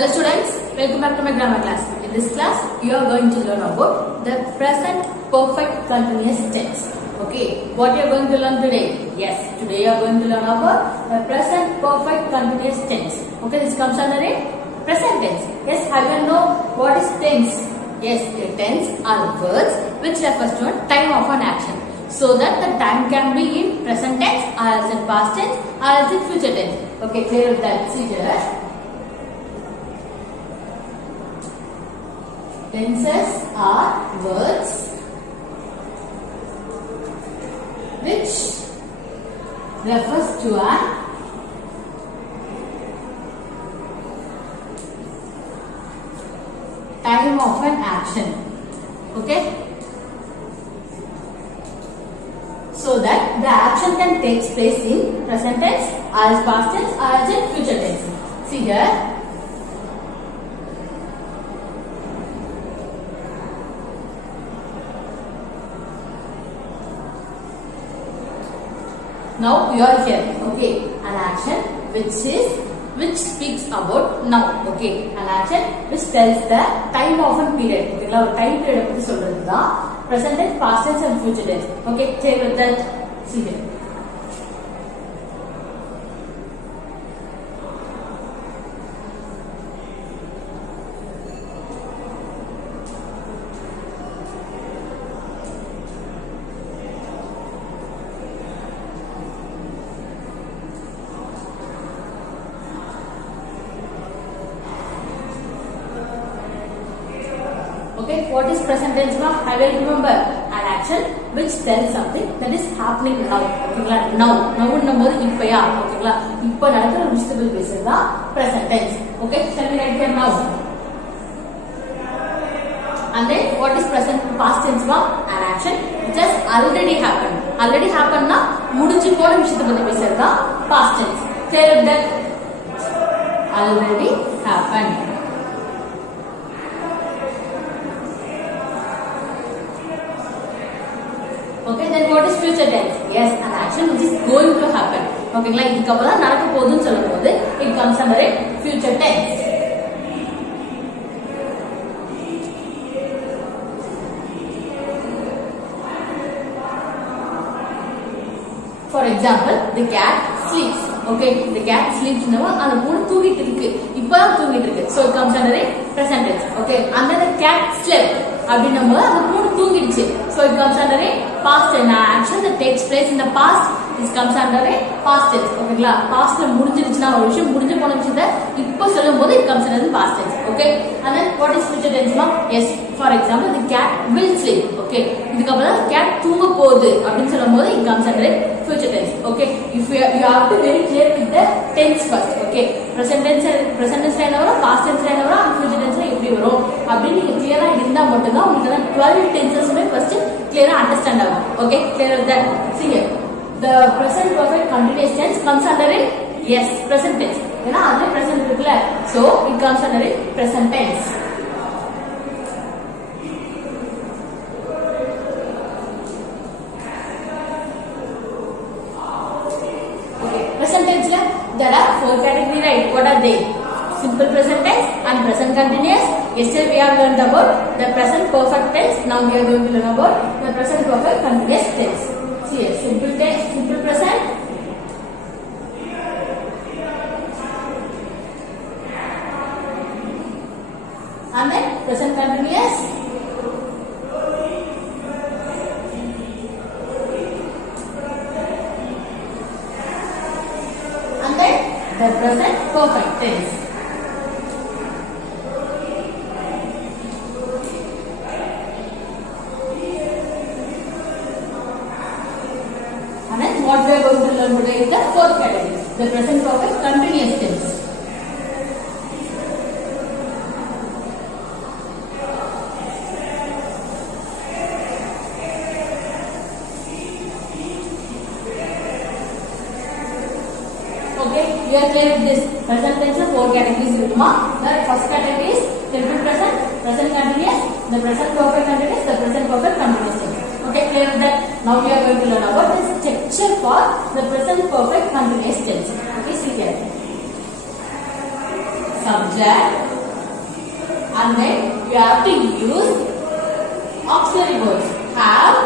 Hello students, welcome back to my grammar class. In this class, you are going to learn about the present perfect continuous tense. Okay, what you are going to learn today? Yes, today you are going to learn about the present perfect continuous tense. Okay, this comes under a present tense. Yes, have you know what is tense? Yes, a tense are words which refers to a time of an action. So that the time can be in present tense, or else in past tense, or else in future tense. Okay, clear with that. See here. Tenses are words which refers to a time of an action. Okay. So that the action can take place in present tense, or else past tense, or else in future tense. See here. Now you are here. Okay, an action which speaks about now. Okay, an action which tells the time of a period. Okay, time period பத்தி சொல்றதுதான் present tense, past tense and future tense. Okay, take with that. See here. Okay, what is present tense now? I will remember an action which tells something that is happening now. Okay, now number இப்பயா. Okay, இப்ப நடக்கிற விஷயத்தை பேசுறதா present tense. Okay, shall we write here now? And then what is present past tense now? An action which has already happened. Already happened na முடிஞ்சு போன விஷயத்தை பத்தி பேசுறதா past tense. Clear that? Already happened. Okay, then what is future tense? Yes, an action which is going to happen. Okay, like இதுக்கு அப்புறம் நடக்க போகுதுன்னு சொல்லும்போது it comes under a future tense. For example, the cat sleeps. Okay, the cat sleeps now. அந்த பூனை தூங்கிட்டு இருக்கு. இப்பதான் தூங்கிட்டு இருக்கு. So it comes under a present tense. Okay, and then the cat slept. அப்படின்னும்போது அந்த பூனை தூங்கிடுச்சு. So it comes under a past tense. Action that takes place in the past, this comes under a past tense. Okay, pastல முடிஞ்சிருச்சுனா ஒரு விஷயம் முடிஞ்ச போன விஷயத்தை இப்போ சொல்லும்போது it comes under the past tense. Okay, and then what is future tense now? Yes, for example, the cat will sleep. Okay, இதுக்கு அப்புறம் cat தூங்க போகுது அப்படினு சொல்லும்போது it comes under a future tense. Okay, if you have to very clear with the tense first. Okay, present tense என்ன வரும், past tense என்ன வரும், and future tense எப்படி வரும் அப்படி நீங்க கிளியரா இருந்தா மட்டும் தான் உங்களுக்கு 12 tenses first clear understand ஆகும். Okay, clear with that. See here, the present perfect continuous tense comes under a yes present tense. ஏன்னா அதுல present இருக்குல, so it comes under a present tense. Okay, present tense la there are 4 categories, right? What are they? Simple present tense and present continuous. Yesterday we have learned about the present perfect tense. Now we are going to learn about the present perfect continuous tense. See here, simple tense, simple present, and then present continuous, and then the present perfect tense. What we are going to learn today is the 4th category, the present perfect continuous tense. Okay, we are clear with this. Present tense 4 categories. The first category is simple present, present continuous, the present perfect continuous, the present perfect continuous tense. Okay, clear with that. Now we are going to learn about the structure for the present perfect continuous tense. Okay, see here. Subject, and then you have to use auxiliary words. Have,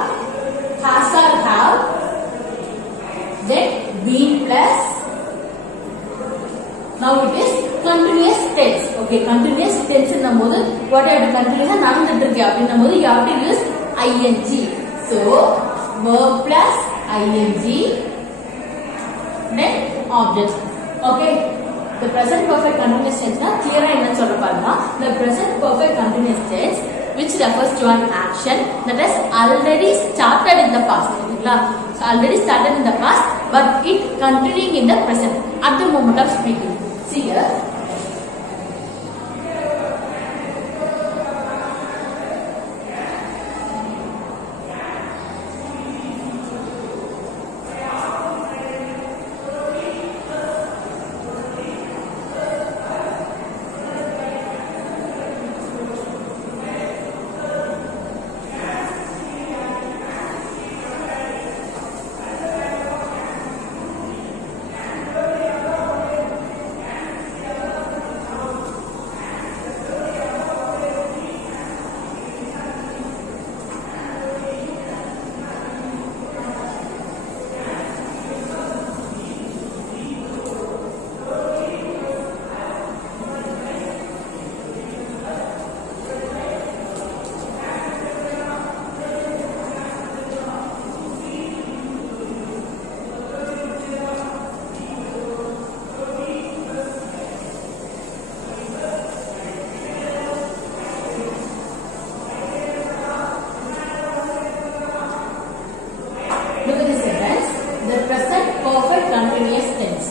has or have, then been plus. Now it is continuous tense. Okay, continuous tense in the mode. What are the continuous? You have to use ing. So verb plus ing, then object. Okay. The present perfect continuous tense na clear enna solra paranga. The present perfect continuous tense which refers to an action that has already started in the past. So already started in the past, but it continuing in the present at the moment of speaking. See here. Look at the sentence. The present perfect continuous tense.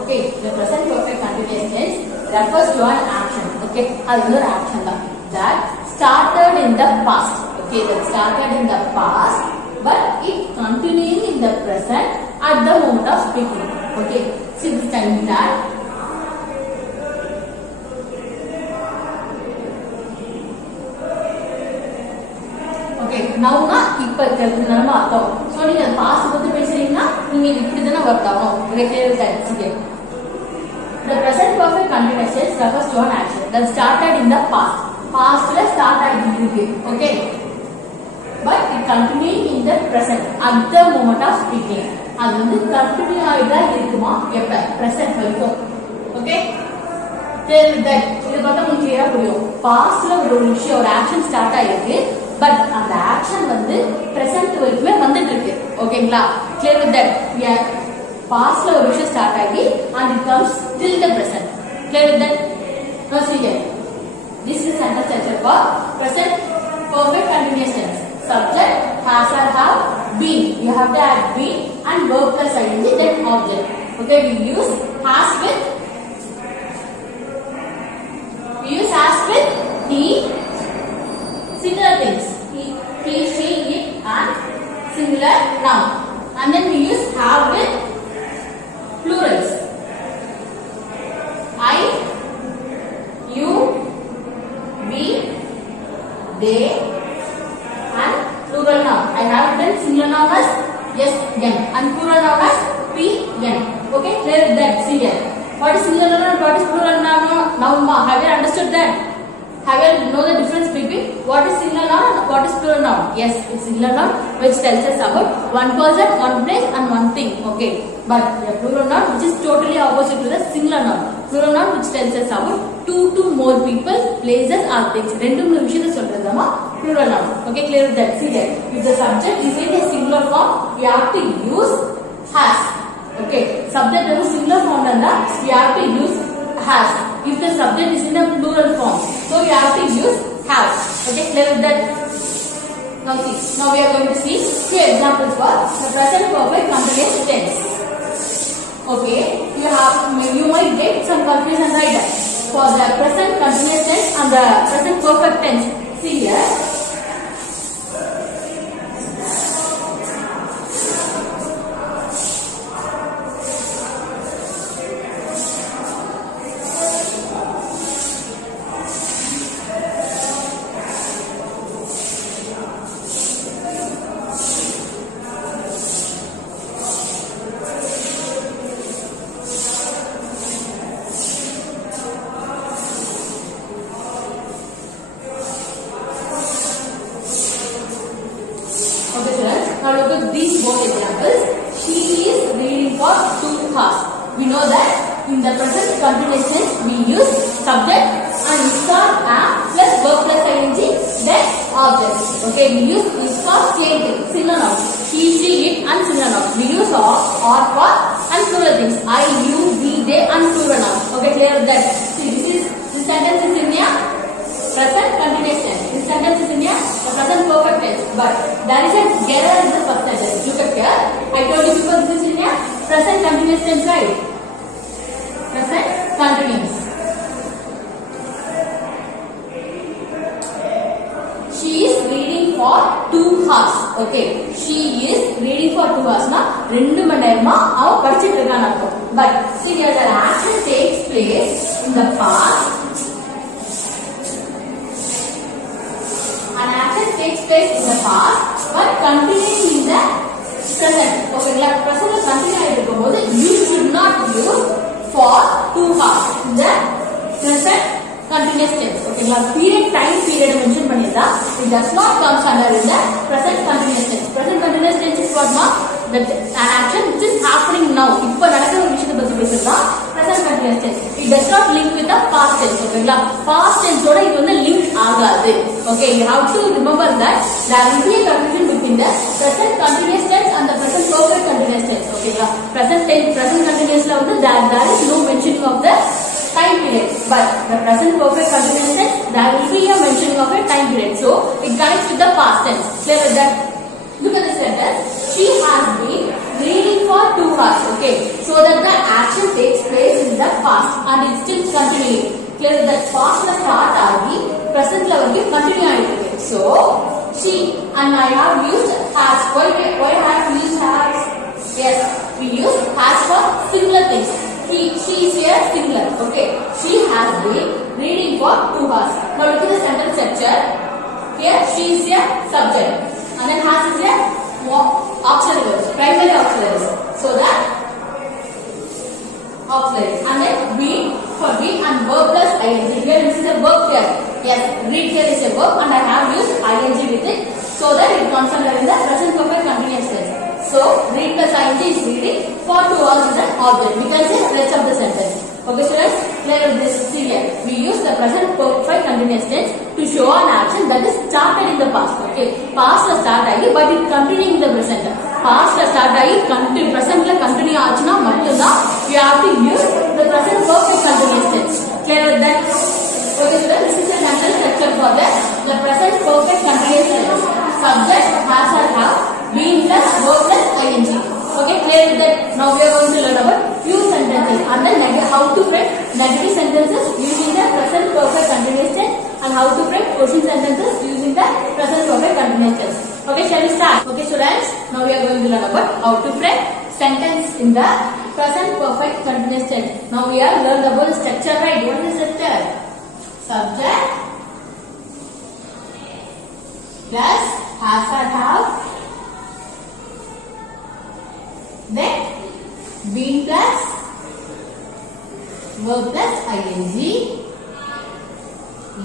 Okay, the present perfect continuous tense refers to an action. Okay, another action that started in the past. Okay, that started in the past, but it continuing in the present at the moment of speaking. Okay, see this time that. Now na இப்ப நம்ம அர்த்தம் so நீங்க past பத்தி பேசுறீங்கன்னா நீங்க இப்படி தான work ஆகும் clear that okay. The present perfect continuous tense refers to an action that started in the past. Pastல ஸ்டார்ட் ஆயிட்டு இருக்கு. Okay, but it continuing in the present at the moment of speaking. அது வந்து continue ஆயிட்டா இருக்குமா எப்ப present வரைக்கும். Okay, tell that இது பார்த்தா உங்களுக்கு கிளியரா புரியும். பாஸ்ட்ல ஒரு விஷயம் ஒரு ஆக்ஷன் ஸ்டார்ட் ஆயிருக்கு, பட் அந்த ஆக்ஷன் வந்து பிரசன்ட் வரைக்குமே வந்துட்டு இருக்கு. ஓகேங்களா, கிளியர் வித் தட். பாஸ்ட்ல ஒரு விஷயம் ஸ்டார்ட் ஆகி and it comes till the present. Clear with that? Now see here. This is sentence structure for present perfect continuous tense. Subject has or have been. You have to add been and verb plus ing then object. Okay, we use has with he, singular things. He, she, it and singular noun. And then we use have with plurals. I, you, we, they and plural noun. I have written singular noun as yes, n and plural noun as p, n. Okay, clear that. See here. What is singular noun and what is plural noun? Have you understood that? Have you know the difference between what is singular noun and what is plural noun? Yes, it's singular noun which tells us about one person, one place and one thing. Okay, but the plural noun which is totally opposite to the singular noun. Plural noun which tells us about two to more people, places or things. ரெண்டு மூணு விஷயத்தை சொல்றதுமா plural noun. Okay, clear with that. See there. If the subject is in a singular form, we have to use has. Okay, subject is singular form and we have to use has. If the subject is in a plural form, so we have to use have. Okay, clear with that. Now see. Now we are going to see two examples for the present perfect continuous tense. Okay, you might get some confusion right there. For the present continuous tense and the present perfect tense. See here. more examples. She is reading for 2 hours. We know that in the present continuous tense we use subject and is for am plus verb plus ing then object. Okay, we use is for same thing, singular nouns. He, she, it and singular nouns. We use or for and plural things. I, you, we, they and plural nouns. Okay, clear that. See, this sentence is in a present continuous tense. This sentence is in a present perfect tense. But there is a error in the first sentence. Look at here. I told you before this is in a present continuous tense, right? Present continuous. She is reading for 2 hours. Okay. She is reading for 2 hours. Na 2 மணி நேரமா அவ படிச்சிட்டு இருக்கான்னு அர்த்தம். But see here the action takes place in the past. An action takes place in the past but continuing in the present. Okay, like present continue ஆயிடும்போது you should not use for 2 hours in the present continuous tense. Okay, period time period mention பண்ணிருந்தா it does not comes under in the present continuous tense. Present continuous tense is what ma that an action which is happening now. இப்ப நடக்கிற ஒரு விஷயத்தை பத்தி பேசுறதா present continuous tense. It does not link with the past tense. Okay, past tense ஓட இது வந்து link ஆகாது. Okay, you have to remember that there will be a confusion between the present continuous tense and the present perfect continuous tense. Okay, present tense present continuous la வந்து there is no mentioning of the time period, but the present perfect continuous tense there will be a mentioning of a time period, so it connects with the past tense. Clear with that? Look at the sentence. She has been reading for 2 hours. Okay, so that the action takes place in the past and it's still continuing. Clear with that? Past la start agi present la vandu continue aayirukku. So she and I have used has. Why I have used has? Yes, we use has for similar things. She is here singular. Okay, she has been reading for 2 hours. Now look at the sentence structure. Here she is here subject and then has is here auxiliary verbs, primary auxiliaries. So that auxiliaries and then be for be and verb plus ing. Here this is a verb here. Yes, read here is a verb and I have used ing with it so that it comes under in the present perfect continuous tense. So read plus ing is reading for 2 hours is an object. We can say rest of the sentence. Okay, students, clear with this. See here, we use the present perfect continuous tense to show an action that is started in the past. Okay, past la start agi but it continuing in the present. Past la start agi continue present la continue aachna mattumda you have to use the present perfect continuous tense. Clear with that? Okay, students, this is a sentence structure for the present perfect continuous tense. Subject has or have been plus verb plus ing. Okay, clear with that? Now we are going to learn about few sentences and then how to frame negative sentences using the present perfect continuous tense and how to frame question sentences using the present perfect continuous tense. Okay, shall we start? Okay, students, now we are going to learn about how to frame sentence in the present perfect continuous tense. Now we are learned about structure, right? What is the structure? Subject plus has or have, then been plus verb plus ing,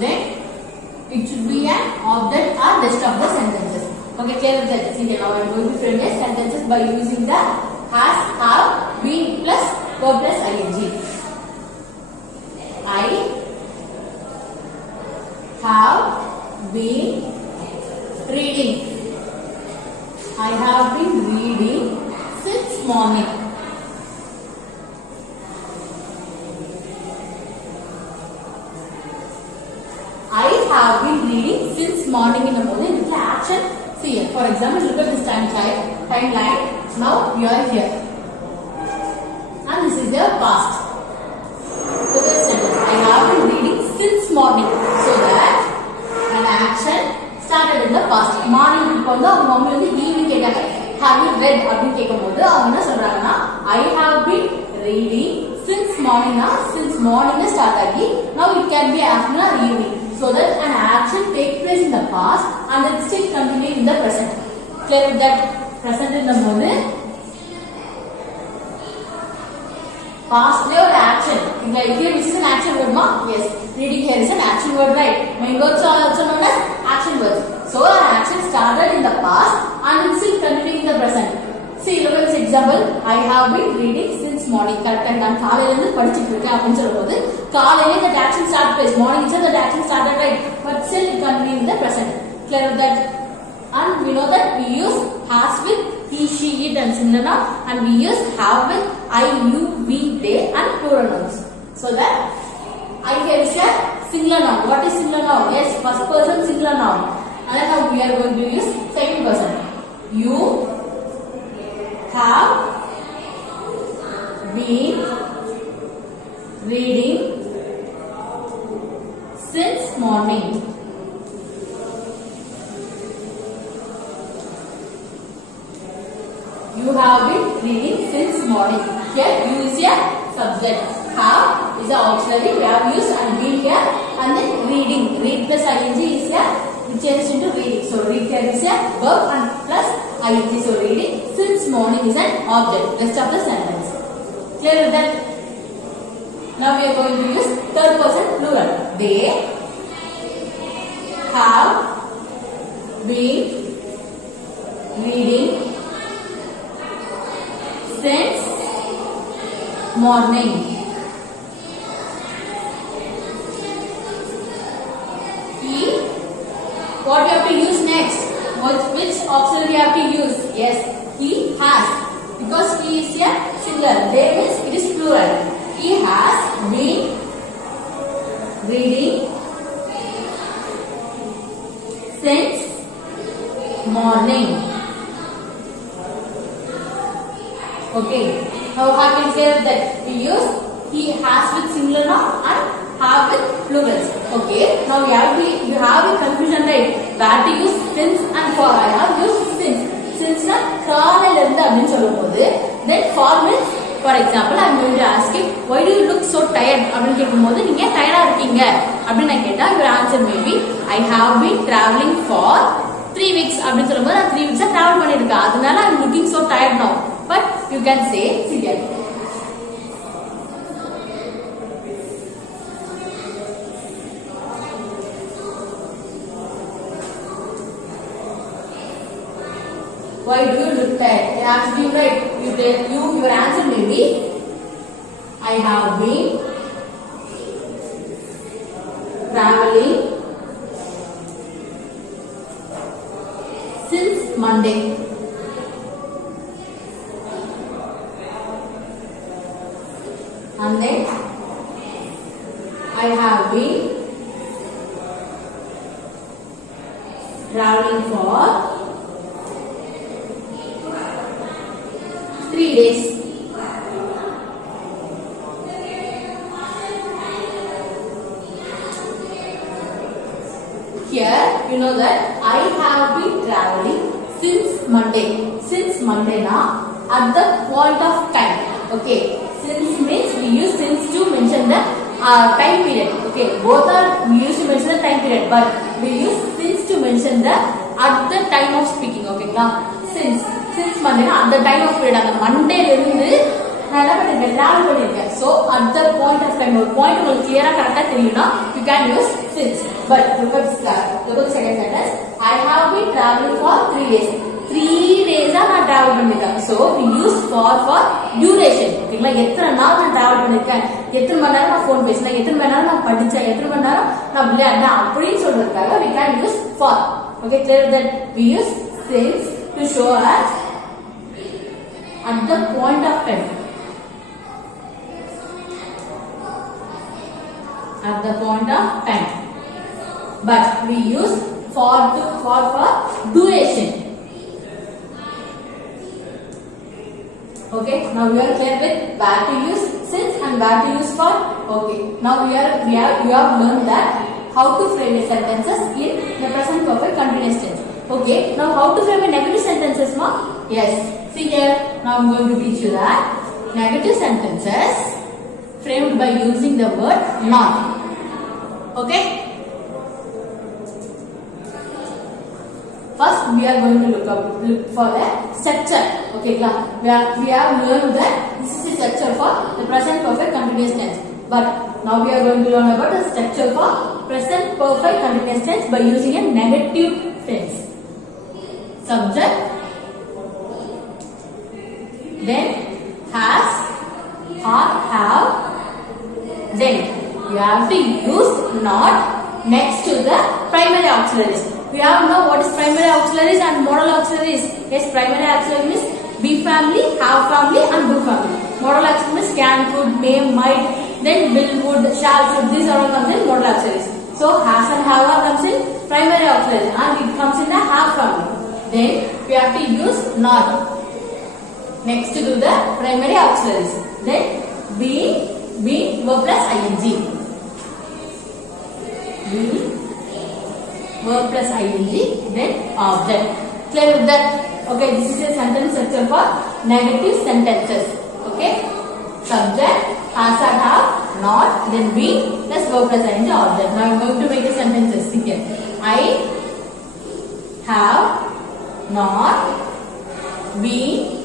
then it should be an object or rest of the sentences. Okay, clear with that? See, now I am going to frame the sentences by using the has, have, been plus verb plus ing. I have been reading. I have been reading since morning. I have been reading since morning in the morning. This is action. See here. For example, look at this timeline. Now we are here. And this is the past. Look at the sentence. I have been reading since morning. So that an action started in the past. Morning இப்போ வந்து அவங்க mummy வந்து evening கேட்டாங்க. Have you read அப்படின்னு கேட்கும்போது அவங்க என்ன சொல்றாங்கன்னா I have been reading since morning. Since morning start ஆகி now it can be afternoon or evening. So that an action takes place in the past and it still continues in the present. Clear with that? Present என்னும்போது past or action. Here which is an action word ma? Yes. Reading here is an action word, right? Main words are also known as action words. So an action started in the past and it still continuing in the present. See, look at this example. I have been reading since morning. Correct. நான் காலையில இருந்து படிச்சிட்டு இருக்கேன் அப்படினு சொல்லும்போது காலையில that action start place. Morning itself that action started, right? But still it continues in the present. Clear with that? And we know that we use has with he, she, it and singular noun, and we use have with I, you, we, they and plural nouns. So that I here is a singular noun. What is singular noun? Yes, first person singular noun. And then now we are going to use second person. You have been reading since morning. You have been reading since morning. Here you is a subject. Have is a auxiliary. We have used and been here, and then reading. Read plus ing is a changes into reading. So read here is a verb and plus ing. So reading since morning is an object. Rest of the sentence. Clear with that? Now we are going to use third person plural. They have been reading since morning. He, what you have to use next? Which auxiliary you have to use? Yes, he has. Because he is a singular. They means it is plural. He has been reading since morning. Okay. Now how can we say that we use he has with singular noun and have with plurals. Okay. Now you have a confusion, right? Where to use since and for. I have used since. Since na காலையில இருந்து அப்படினு சொல்லும்போது then for means, for example I am going to ask you why do you look so tired அப்படினு கேக்கும்போது நீங்க டயர்டா இருக்கீங்க அப்படி நான் கேட்டா your answer may be I have been traveling for 3 weeks அப்படினு சொல்லும்போது நான் 3 weeks travel பண்ணிருக்கேன் அதனால I am looking so tired now. But you can say serial. Why do you look tired? I asked you, right? Your answer may be I have been traveling since Monday. And then I have been traveling for 3 days. Here you know that I have been traveling since Monday. Since Monday now at the point of time. Okay. Since means we use since to mention the time period. Okay, both are we use to mention the time period, but we use since to mention the at the time of speaking. Okay, now since Monday at the time of period. அந்த Monday இருந்து நான் என்ன பண்ணிருக்கேன் travel பண்ணிருக்கேன். So at the point of time ஒரு point உங்களுக்கு கிளியரா கரெக்ட்டா தெரியும்னா you can use since. But look at the second sentence. I have been traveling for 3 days. 3 days நான் டிராவல் பண்ணிருக்கேன். So we use for duration. ஓகேங்களா எத்தனை நாள் நான் டிராவல் பண்ணிருக்கேன், எத்தனை மணி நேரம் நான் போன் பேசினேன், எத்தனை மணி நேரம் நான் படிச்சேன், எத்தனை மணி நேரம் நான் விளையாடினேன் அப்படின்னு சொல்றதுக்காக we can use for. Okay, clear that we use since to show us at the point of time. At the point of time. But we use for duration. Okay, now we are clear with where to use since and where to use for. Okay, now you have learned that how to frame the sentences in the present perfect continuous tense. Okay, now how to frame a negative sentences, ma? Yes, see here, now I am going to teach you that negative sentences framed by using the word not. Okay, first we are going to look for the structure. Okay, we have learned that this is the structure for the present perfect continuous tense. But now we are going to learn about the structure for present perfect continuous tense by using a negative tense. Subject, then has or have, then you have to use not next to the primary auxiliaries. We have to know what is primary auxiliaries and modal auxiliaries. Yes, primary auxiliary means be family, have family and do family. Modal auxiliary means can, could, may, might, then will, would, shall, should. These are all comes in modal auxiliaries. So has and have comes in primary auxiliaries and it comes in the have family. Then we have to use not next to the primary auxiliaries. Then be verb plus ing. Be verb plus ing, then object. Clear with that? Okay, this is a sentence structure for negative sentences. Okay, subject, has or have, not, then be plus verb plus ing object. Now I am going to make the sentences. Here, I have not been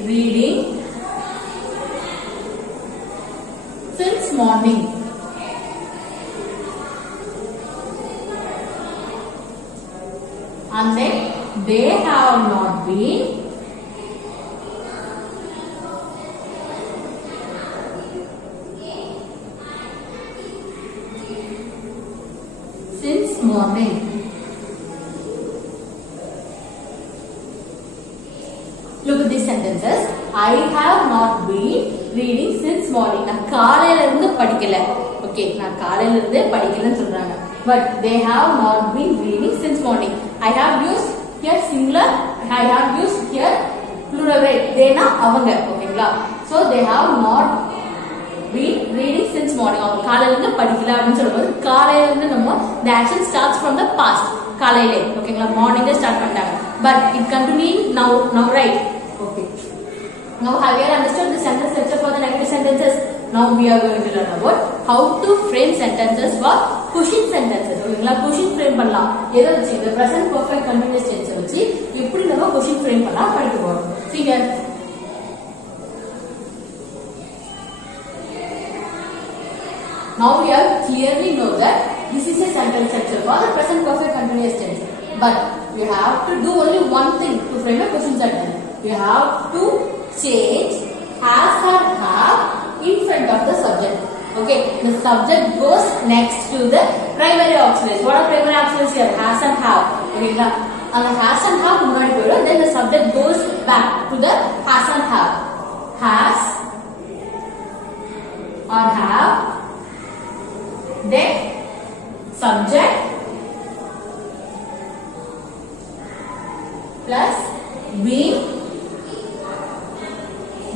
reading since morning. And then they have not been since morning. Look at these sentences. I have not been reading since morning. நான் காலையில இருந்து படிக்கல. Okay, நான் காலையில இருந்து படிக்கலன்னு சொல்றாங்க. But they have not been reading since morning. I have used here singular. I have used here plural, right? They na avanga. Okay, so they have not been reading since morning. அவங்க காலையில இருந்து படிக்கல அப்படினு சொல்லும்போது காலையில இருந்து நம்ம the action starts from the past. காலையில. ஓகேங்களா? மார்னிங்ல ஸ்டார்ட் பண்ணிட்டாங்க. But it continuing now, right? Okay. Now have you understood the sentence structure for the negative sentences? Now we are going to learn about how to frame sentences for pushing sentences. ஓகேங்களா? pushing frame பண்ணலாம். எதை வச்சு? the present perfect continuous tense வச்சு எப்படி நம்ம pushing frame பண்ணலாம் படிக்க போறோம். See here. Now we have clearly know that this is a sentence structure for the present perfect continuous tense. But you have to do only one thing to frame a pushing sentence. You have to change has or have in front of the subject. Okay, the subject goes next to the primary auxiliaries. What are primary auxiliaries here? Has and have. Okay, and the has and have munadi poidum. Then the subject goes back to the has and have. Has or have. Then subject plus being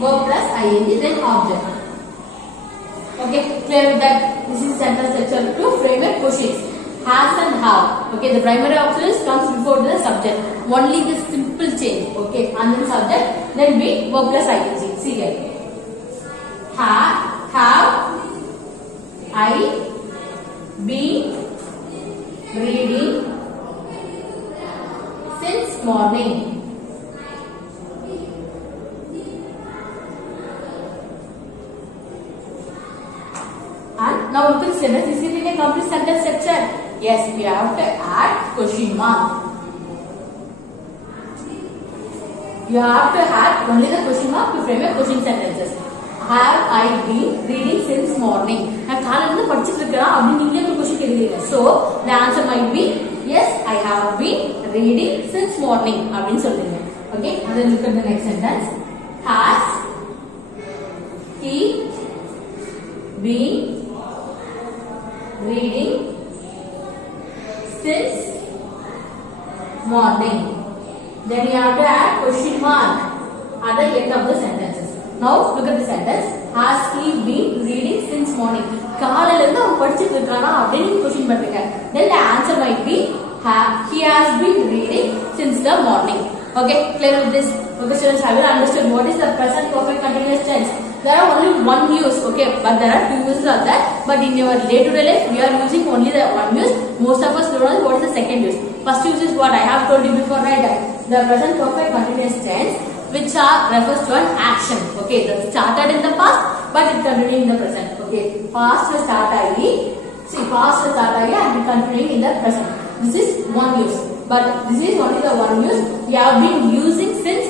verb plus ing, then object. Okay, clear with that? This is sentence structure to frame a pushings. Has and have. Okay, the primary auxiliaries comes before the subject. Only the simple change. Okay, and then subject, then be verb plus ing. See here. Have I been reading since morning? And now look at the sentence. Is it in a complete sentence structure? Yes, we have to add question mark. You have to add only the question mark to frame a question sentences. Have I been reading since morning? நான் காலையில இருந்து படிச்சிட்டு இருக்கேன் அப்படி நீங்களே ஒரு question கேக்குறீங்க. So the answer might be yes, I have been reading since morning அப்படினு சொல்றீங்க. Okay, and then look at the next sentence. Has he been reading since morning? Then you have to add question mark at the end of the sentences. Now look at the sentence. Has he been reading since morning? காலையில இருந்து அவன் படிச்சிட்டு இருக்கானா அப்படினு question பண்றீங்க. Then the answer might be he has been reading since the morning. Okay, clear with this? Okay, students, have you understood what is the present perfect continuous tense? There are only one use, okay, but there are two uses of that. But in your day-to-day life, we are using only the one use. Most of us don't know what is the second use. First use is what I have told you before, right? The present perfect continuous tense, which refers to an action. Okay, that started in the past, but it continuing in the present. Okay, past will start agi, past will start agi and continuing in the present. This is one use, but this is only the one use we have been using since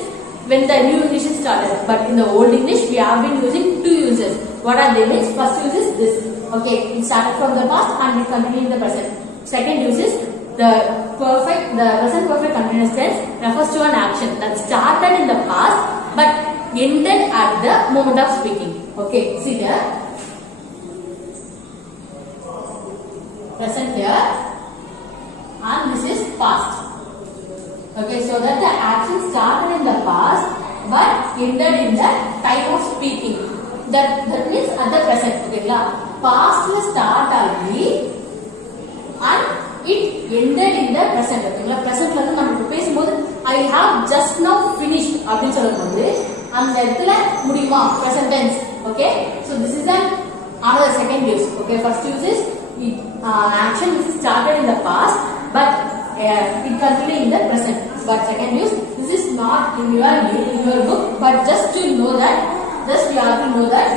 when the new English is started. But in the old English, we have been using two uses. What are they? Means first use is this. Okay, it started from the past and it continues in the present. Second use is the present perfect continuous tense refers to an action that started in the past but ended at the moment of speaking. Okay, see here. Present here and this is past. Okay, so that the action started in the past but ended in the time of speaking. That means at the present. Okay, past will start already and it ended in the present. Okay, present la namu pesumbodu I have just now finished appdi sollumbodhu அந்த இடத்துல முடியுமா present tense. Okay, so this is another second use. Okay, first use is action which started in the past but it continued in the present. But second use, this is not in your book, but just to know that, just you have to know that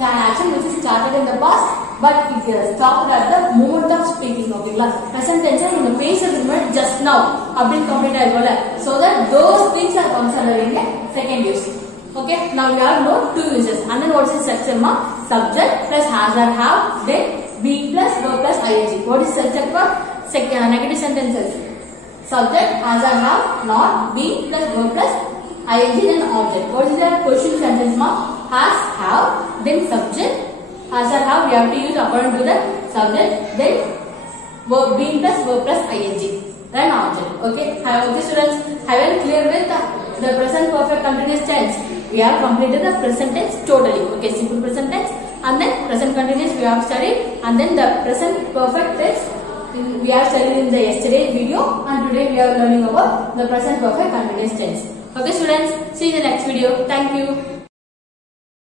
the action which is started in the past but it stopped at the moment of speaking. Okay, present tense in the phase of the moment just now update complete aayikola, so that those things are considered in the second use. Okay, now you have know two uses and then what is the structure? Subject plus has or have, then be plus verb plus ing. What is subject for negative sentences? Subject has or have, not, be plus verb plus ing, then object. What is the question sentence? Has, have, then subject. Has or have we have to use according to the subject, then verb, be plus verb plus ing, then object. Okay, students, have you clear with the present perfect continuous tense? We have completed the present tense totally. Okay, simple present tense and then present continuous we have studied, and then the present perfect tense we have studied in the yesterday video, and today we are learning about the present perfect continuous tense. Okay students, see you in the next video. Thank you.